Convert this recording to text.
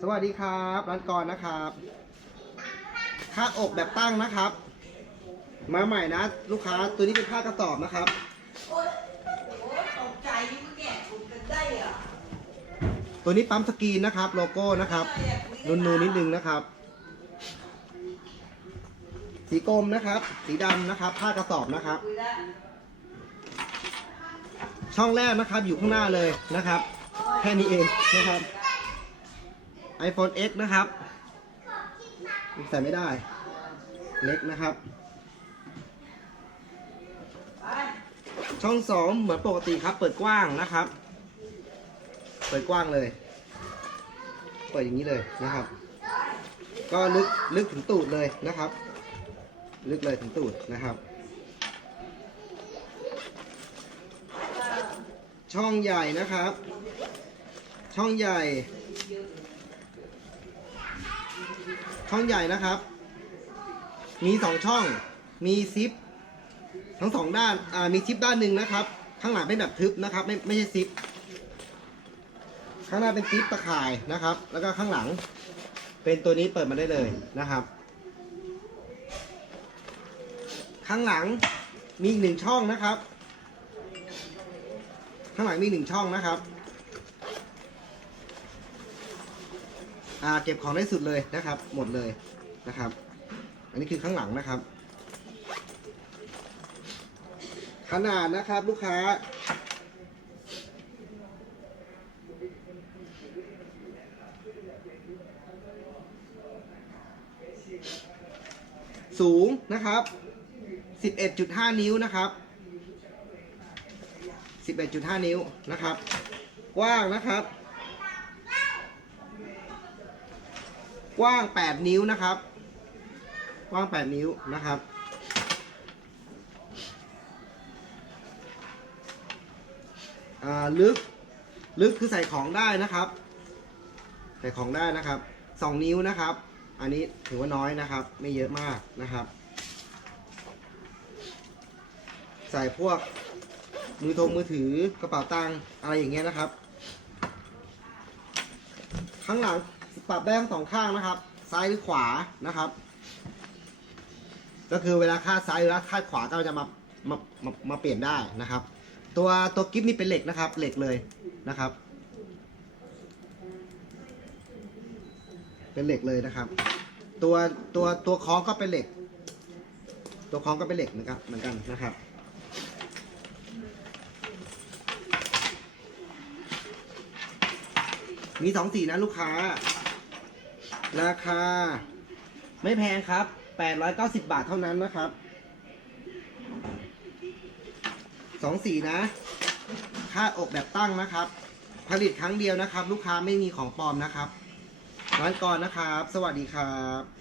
สวัสดีครับ ร้านกรนะครับค่าอกแบบตั้งนะครับ มาใหม่นะ ลูกค้าตัวนี้เป็นผ้ากระสอบนะครับโอ๊ยโอ๊ยตกใจนี่มันแก่ถูกกันได้เหรอตัวนี้ปั๊มสกรีนนะครับ โลโก้นะครับนูนๆนิดนึงนะครับ สีกรมนะครับ สีดำนะครับ ผ้ากระสอบนะครับคุยได้ช่องแรกนะครับอยู่ข้างหน้าเลยนะครับ แค่นี้เองนะครับ iPhone X นะครับ ใส่ไม่ได้ เล็กนะครับ ช่องสองเหมือนปกติครับ เปิดกว้างนะครับ เปิดกว้างเลย เปิดอย่างนี้เลยนะครับ ก็ลึกลึกถึงตูดเลยนะครับ ลึกเลยถึงตูดนะครับ ช่องใหญ่นะครับ ช่องใหญ่ ช่องใหญ่นะครับ มีสองช่อง มีซิป ทั้งสองด้าน อ่า มีซิปด้านหนึ่งนะครับ ข้างหลังเป็นแบบทึบนะครับ ไม่ไม่ใช่ซิป ข้างหน้าเป็นซิปตะข่ายนะครับ แล้วก็ข้างหลัง เป็นตัวนี้เปิดมาได้เลยนะครับ ข้างหลังมีอีกหนึ่งช่องนะครับ ข้างหลังมีหนึ่งช่องนะครับ อ่าเก็บของได้สุดเลยนะครับ หมดเลยนะครับ อันนี้คือข้างหลังนะครับ ขนาดนะครับลูกค้า สูงนะครับ 11.5 นิ้วนะครับ 11.5 นิ้วนะครับ กว้างนะครับ กว้าง 8 นิ้วนะครับ กว้าง 8 นิ้วนะครับ อ่า ลึก ลึกคือใส่ของได้นะครับ ใส่ของได้นะครับสองนิ้วนะครับ อันนี้ถือว่าน้อยนะครับ ไม่เยอะมากนะครับ ใส่พวกมือทรมือถือกระเป๋าตังอะไรอย่างเงี้ยนะครับ ข้างหลัง ปรับได้ทั้งสองข้างนะครับ ซ้ายหรือขวานะครับ ก็คือเวลาคาดซ้ายหรือคาดขวาก็จะมามามามาเปลี่ยนได้นะครับ ตัวตัวกิฟนี่เป็นเหล็กนะครับ เหล็กเลยนะครับ เป็นเหล็กเลยนะครับ ตัวตัวตัวคล้องก็เป็นเหล็ก ตัวคล้องก็เป็นเหล็กนะครับเหมือนกันนะครับมีสองสีนะลูกค้า ราคา ไม่แพงครับ 890 บาทเท่านั้นนะครับสองสีนะค่าอกแบบตั้งนะครับ ผลิตครั้งเดียวนะครับ ลูกค้าไม่มีของปลอมนะครับร้านก่อนนะครับ สวัสดีครับ